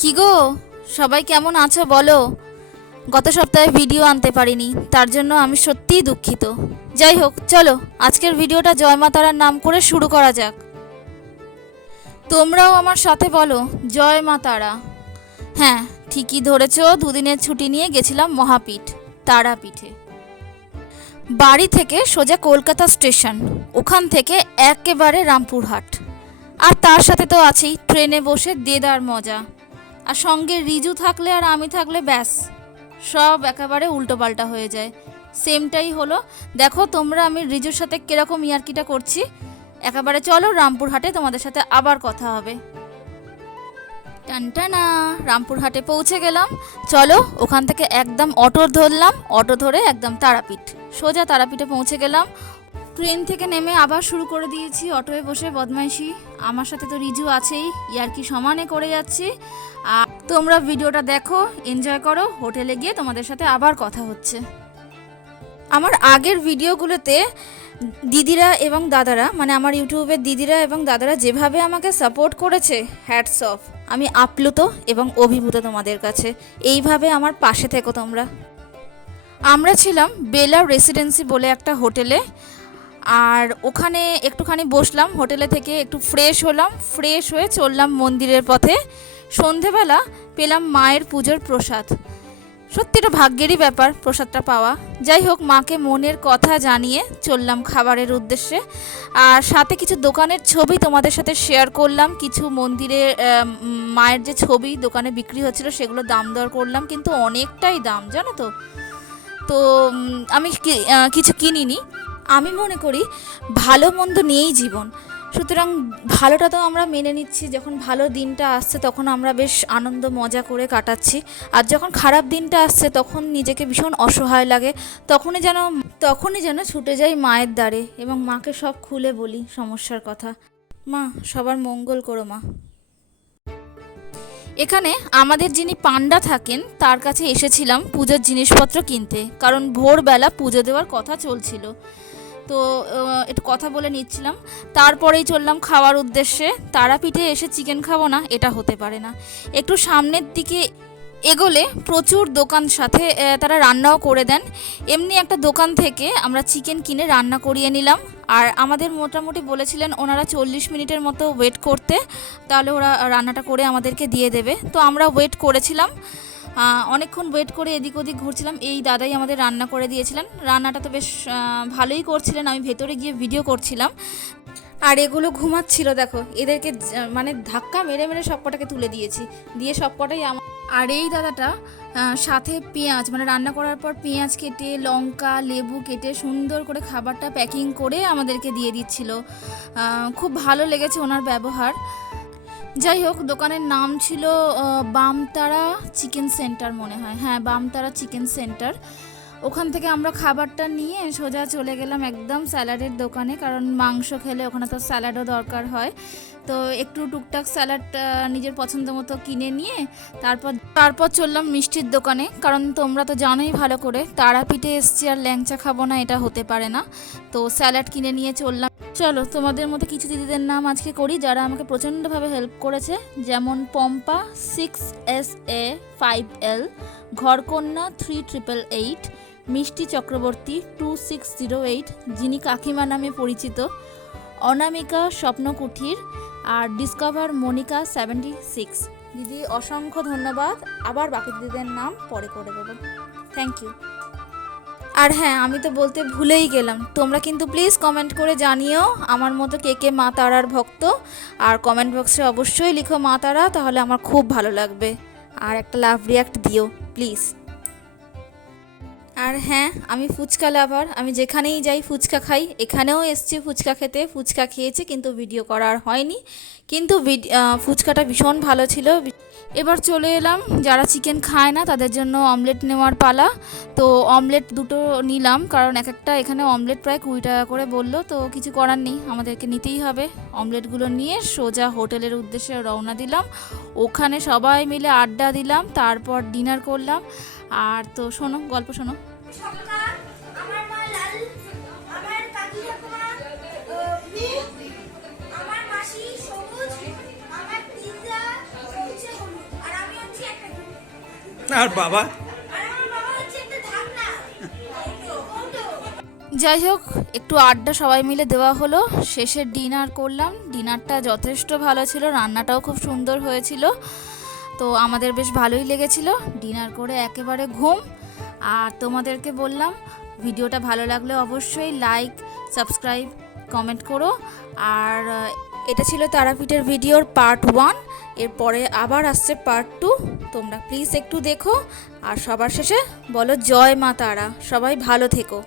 কি গো, সবাই কেমন আছো বলো। গত সপ্তাহে ভিডিও আনতে পারিনি, তার জন্য আমি সত্যিই দুঃখিত। যাই হোক, চলো আজকের ভিডিওটা জয় মা তারার নাম করে শুরু করা যাক। তোমরাও আমার সাথে বলো, জয় মা তারা। হ্যাঁ, ঠিকই ধরেছো, দুদিনের ছুটি নিয়ে গেছিলাম মহাপীঠ, তারাপীঠে। বাড়ি থেকে সোজা কলকাতা স্টেশন, ওখান থেকে একেবারে রামপুরহাট। আর তার সাথে তো আছেই ট্রেনে বসে দেদার মজা। আর সঙ্গে রিজু থাকলে আর আমি থাকলে ব্যাস সব একেবারে উল্টোপাল্টা হয়ে যায়। সেমটাই হলো। দেখো তোমরা আমি রিজুর সাথে কিরকম ইয়ার্কিটা করছি। একেবারে চলো রামপুরহাটে তোমাদের সাথে আবার কথা হবে। টানটানা, রামপুরহাটে পৌঁছে গেলাম। চলো ওখান থেকে একদম অটো ধরলাম, অটো ধরে একদম তারাপীঠ, সোজা তারাপীঠে পৌঁছে গেলাম। ট্রেন থেকে নেমে আবার শুরু করে দিয়েছি অটোয় বসে বদমাইশি। আমার সাথে তো রিজু আছেই, ইয়ার্কি সমানে করে যাচ্ছি। আর তোমরা ভিডিওটা দেখো, এনজয় করো। হোটেলে গিয়ে তোমাদের সাথে আবার কথা হচ্ছে। আমার আগের ভিডিওগুলোতে দিদিরা এবং দাদারা, মানে আমার ইউটিউবের দিদিরা এবং দাদারা যেভাবে আমাকে সাপোর্ট করেছে, হ্যাটস অফ। আমি আপ্লুত এবং অভিভূত তোমাদের কাছে। এইভাবে আমার পাশে থেকো তোমরা। আমরা ছিলাম বেলা রেসিডেন্সি বলে একটা হোটেলে। আর ওখানে একটুখানি বসলাম, হোটেলে থেকে একটু ফ্রেশ হলাম, ফ্রেশ হয়ে চললাম মন্দিরের পথে। সন্ধেবেলা পেলাম মায়ের পুজোর প্রসাদ। সত্যিটা ভাগ্যেরই ব্যাপার প্রসাদটা পাওয়া। যাই হোক, মাকে মনের কথা জানিয়ে চললাম খাবারের উদ্দেশ্যে। আর সাথে কিছু দোকানের ছবি তোমাদের সাথে শেয়ার করলাম। কিছু মন্দিরে মায়ের যে ছবি দোকানে বিক্রি হচ্ছিল সেগুলো দাম দর করলাম, কিন্তু অনেকটাই দাম জানো তো। তো আমি কিছু কিনিনি। আমি মনে করি ভালো মন্দ নিয়েই জীবন, সুতরাং ভালোটা তো আমরা মেনে নিচ্ছি। যখন ভালো দিনটা আসছে তখন আমরা বেশ আনন্দ মজা করে কাটাচ্ছি, আর যখন খারাপ দিনটা আসছে তখন নিজেকে ভীষণ অসহায় লাগে। তখনই যেন ছুটে যাই মায়ের দ্বারে এবং মাকে সব খুলে বলি সমস্যার কথা। মা, সবার মঙ্গল করো মা। এখানে আমাদের যিনি পান্ডা থাকেন তার কাছে এসেছিলাম পুজোর জিনিসপত্র কিনতে, কারণ ভোরবেলা পুজো দেওয়ার কথা চলছিল। তো একটু কথা বলে নিচ্ছিলাম, তারপরেই চললাম খাওয়ার উদ্দেশ্যে। তারাপীঠে এসে চিকেন খাবো না, এটা হতে পারে না। একটু সামনের দিকে এগোলে প্রচুর দোকান, সাথে তারা রান্নাও করে দেন। এমনি একটা দোকান থেকে আমরা চিকেন কিনে রান্না করিয়ে নিলাম। আর আমাদের মোটামুটি বলেছিলেন ওনারা 40 মিনিটের মতো ওয়েট করতে, তাহলে ওরা রান্নাটা করে আমাদেরকে দিয়ে দেবে। তো আমরা ওয়েট করেছিলাম, অনেকক্ষণ ওয়েট করে এদিক ওদিক ঘুরছিলাম। এই দাদাই আমাদের রান্না করে দিয়েছিলেন। রান্নাটা তো বেশ ভালোই করছিলেন, আমি ভেতরে গিয়ে ভিডিও করছিলাম। আর এগুলো ঘুমাচ্ছিল, দেখো এদেরকে মানে ধাক্কা মেরে মেরে সবকটাকে তুলে দিয়েছি, দিয়ে সবকটাই আমার। আর এই দাদাটা সাথে পেঁয়াজ, মানে রান্না করার পর পেঁয়াজ কেটে, লঙ্কা, লেবু কেটে সুন্দর করে খাবারটা প্যাকিং করে আমাদেরকে দিয়ে দিচ্ছিল। খুব ভালো লেগেছে ওনার ব্যবহার। যাই হোক, দোকানের নাম ছিল বামতারা চিকেন সেন্টার মনে হয়, হ্যাঁ বামতারা চিকেন সেন্টার। ওখান থেকে আমরা খাবারটা নিয়ে সোজা চলে গেলাম একদম স্যালাডের দোকানে, কারণ মাংস খেলে ওখানে তো স্যালাডও দরকার হয়। তো একটু টুকটাক স্যালাড নিজের পছন্দ মতো কিনে নিয়ে তারপর চললাম মিষ্টির দোকানে, কারণ তোমরা তো জানোই ভালো করে তারাপীঠে এসছি আর ল্যাংচা খাবো না, এটা হতে পারে না। তো স্যালাড কিনে নিয়ে চললাম। চলো তোমাদের মতো কিছু দিদিদের নাম আজকে করি যারা আমাকে প্রচণ্ডভাবে হেল্প করেছে, যেমন পম্পা 6SA 5L, ঘরকন্যা 3888, মিষ্টি চক্রবর্তী 2608, যিনি কাকিমা নামে পরিচিত, অনামিকা স্বপ্নকুঠির, আর ডিসকভার মনিকা 76। দিদি অসংখ্য ধন্যবাদ। আবার বাকি দিদিদের নাম পরে করে দেবো। Thank you. আর হ্যাঁ, আমি তো বলতে ভুলেই গেলাম, তোমরা কিন্তু প্লিজ কমেন্ট করে জানিও আমার মতো কে কে মা তারার ভক্ত। আর কমেন্ট বক্সে অবশ্যই লিখো মা তারা, তাহলে আমার খুব ভালো লাগবে। আর একটা লাভ রিয়াক্ট দিও প্লিজ। আর হ্যাঁ, আমি ফুচকা লাভার, আমি যেখানেই যাই ফুচকা খাই। এখানেও এসছি ফুচকা খেতে, ফুচকা খেয়েছি কিন্তু ভিডিও করা আর হয়নি। কিন্তু ফুচকাটা ভীষণ ভালো ছিল। এবার চলে এলাম যারা চিকেন খায় না তাদের জন্য অমলেট নেওয়ার পালা। তো অমলেট দুটো নিলাম, কারণ এক একটা এখানে অমলেট প্রায় 20 টাকা করে বললো। তো কিছু করার নেই, আমাদেরকে নিতেই হবে। অমলেটগুলো নিয়ে সোজা হোটেলের উদ্দেশ্যে রওনা দিলাম। ওখানে সবাই মিলে আড্ডা দিলাম, তারপর ডিনার করলাম। আর তো শোনো, গল্প শোনো। আমার মা লাল, আমার কাকি ঠাকুমা নীল, আমার মাসি সবুজ, আমার দিদা হচ্ছে হলুদ, আর আমি আর বাবা যাই হোক, একটু আড্ডা সবাই মিলে দেওয়া হলো, শেষে ডিনার করলাম। ডিনারটা যথেষ্ট ভালো ছিল, রান্নাটাও খুব সুন্দর হয়েছিল, তো আমাদের বেশ ভালোই লেগেছিল। ডিনার করে একেবারে ঘুম। আর তোমাদেরকে বললাম, ভিডিওটা ভালো লাগলে অবশ্যই লাইক, সাবস্ক্রাইব, কমেন্ট করো। আর এটা ছিল তারাপীঠের ভিডিওর পার্ট 1। এরপরে আবার আসছে পার্ট 2, তোমরা প্লিজ একটু দেখো। আর সবার শেষে বলো জয় মা তারা। সবাই ভালো থেকো।